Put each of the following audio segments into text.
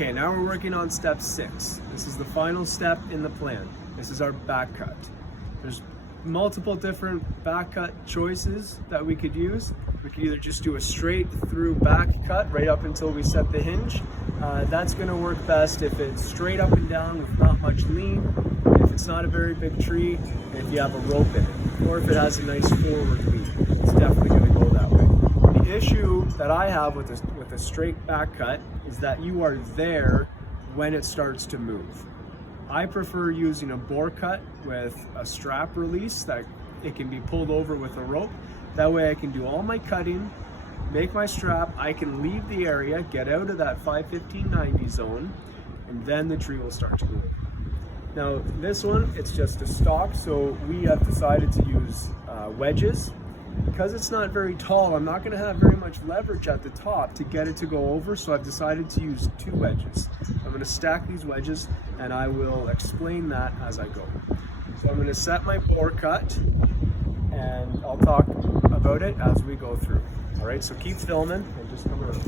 Okay, now we're working on step 6. This is the final step in the plan. This is our back cut. There's multiple different back cut choices that we could use. We could either just do a straight through back cut right up until we set the hinge. That's going to work best if it's straight up and down with not much lean, if it's not a very big tree, and if you have a rope in it, or if it has a nice forward lean. It's definitely going to go that way. The issue that I have with a straight back cut is that you are there when it starts to move. I prefer using a bore cut with a strap release that it can be pulled over with a rope. That way I can do all my cutting, make my strap, I can leave the area, get out of that 5-15-90 zone, and then the tree will start to move. Now this one, it's just a stock, so we have decided to use wedges. Because it's not very tall, I'm not going to have very much leverage at the top to get it to go over, so I've decided to use 2 wedges. I'm going to stack these wedges and I will explain that as I go. So I'm going to set my bore cut and I'll talk about it as we go through. Alright, so keep filming and just come around.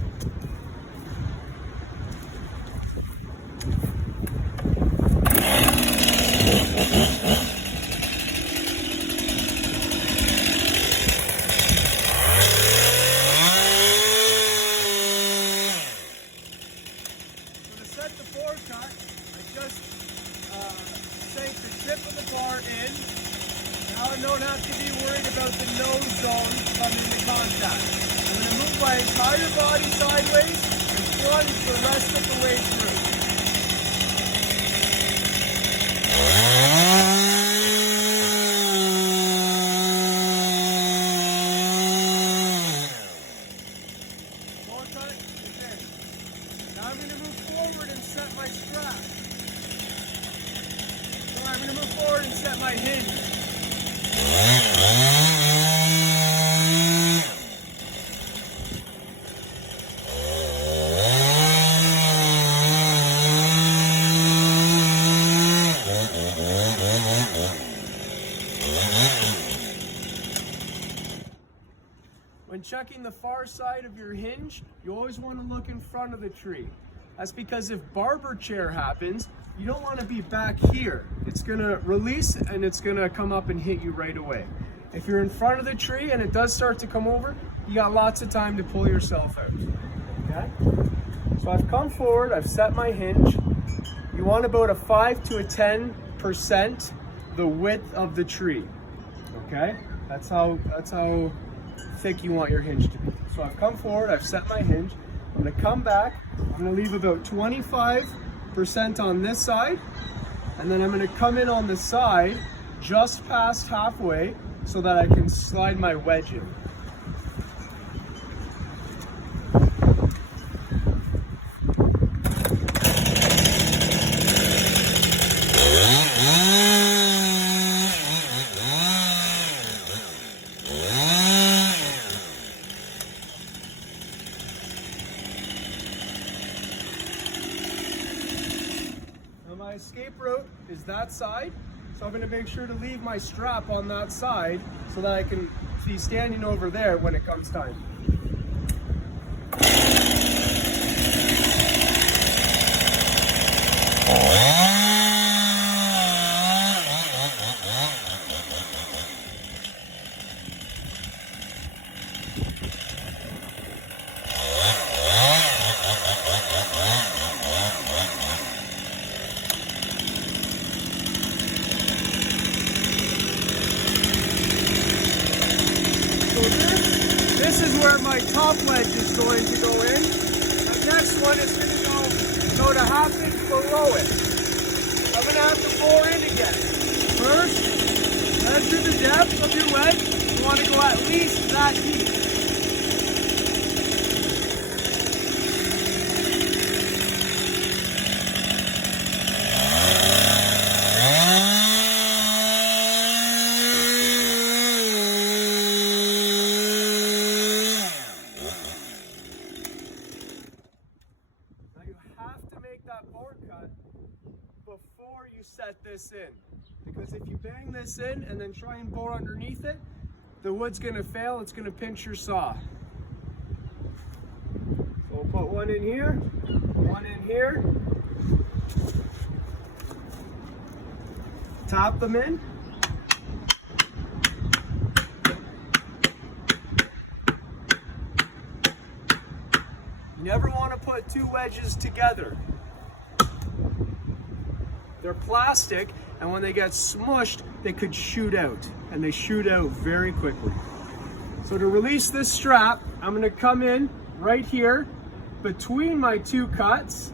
I don't have to be worried about the nose zone coming into contact. I'm going to move my entire body sideways and plunge the rest of the way through. Bore cut, okay. Now I'm going to move forward and set my strap. So I'm going to move forward and set my hinge. When checking the far side of your hinge, you always want to look in front of the tree. That's because if barber chair happens, you don't want to be back here. It's going to release and it's going to come up and hit you right away. If you're in front of the tree and it does start to come over, you got lots of time to pull yourself out. Okay? So I've come forward, I've set my hinge. You want about a 5 to 10% the width of the tree. Okay? That's how thick you want your hinge to be. So I've come forward, I've set my hinge. I'm going to come back, I'm going to leave about 25% on this side, and then I'm going to come in on the side just past halfway so that I can slide my wedge in. My escape route is that side, so I'm going to make sure to leave my strap on that side so that I can be standing over there when it comes time. This is where my top wedge is going to go in. The next one is going to go to 1/2 inch below it. I'm going to have to bore in again. First, measure the depth of your wedge. You want to go at least that deep. Before you set this in, because if you bang this in and then try and bore underneath it, the wood's going to fail, it's going to pinch your saw. So we'll put one in here, one in here. Tap them in. You never want to put two wedges together. They're plastic, and when they get smushed, they could shoot out, and they shoot out very quickly. So to release this strap, I'm going to come in right here between my two cuts.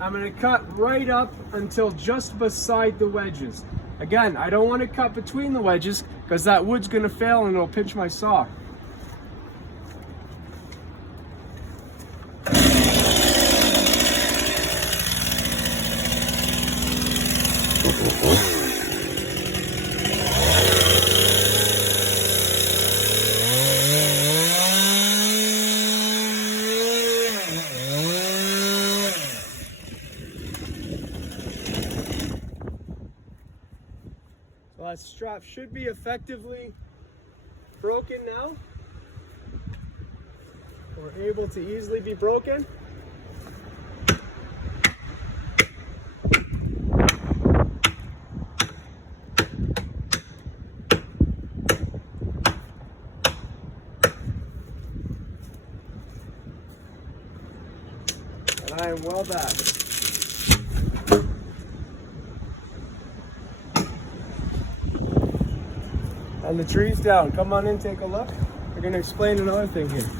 I'm going to cut right up until just beside the wedges. Again, I don't want to cut between the wedges because that wood's going to fail and it'll pinch my saw. So that strap should be effectively broken now. We're able to easily be broken. And I am well back. And the tree's down. Come on in, take a look. We're going to explain another thing here.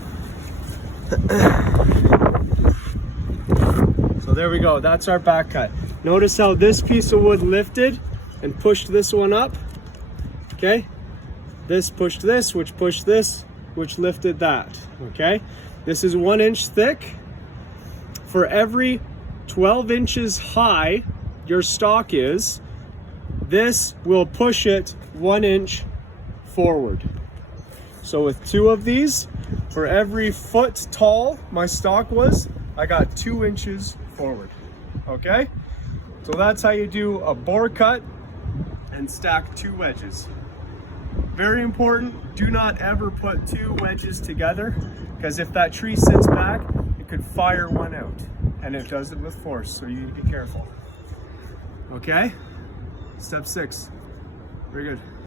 So there we go. That's our back cut. Notice how this piece of wood lifted and pushed this one up. Okay? This pushed this, which pushed this, which lifted that. Okay? This is 1 inch thick. For every 12 inches high your stock is, this will push it 1 inch forward. So with 2 of these, for every foot tall my stock was, I got 2 inches forward. Okay? So that's how you do a bore cut and stack 2 wedges. Very important, do not ever put 2 wedges together, because if that tree sits back, it could fire one out, and it does it with force, so you need to be careful. Okay? Step 6. Very good.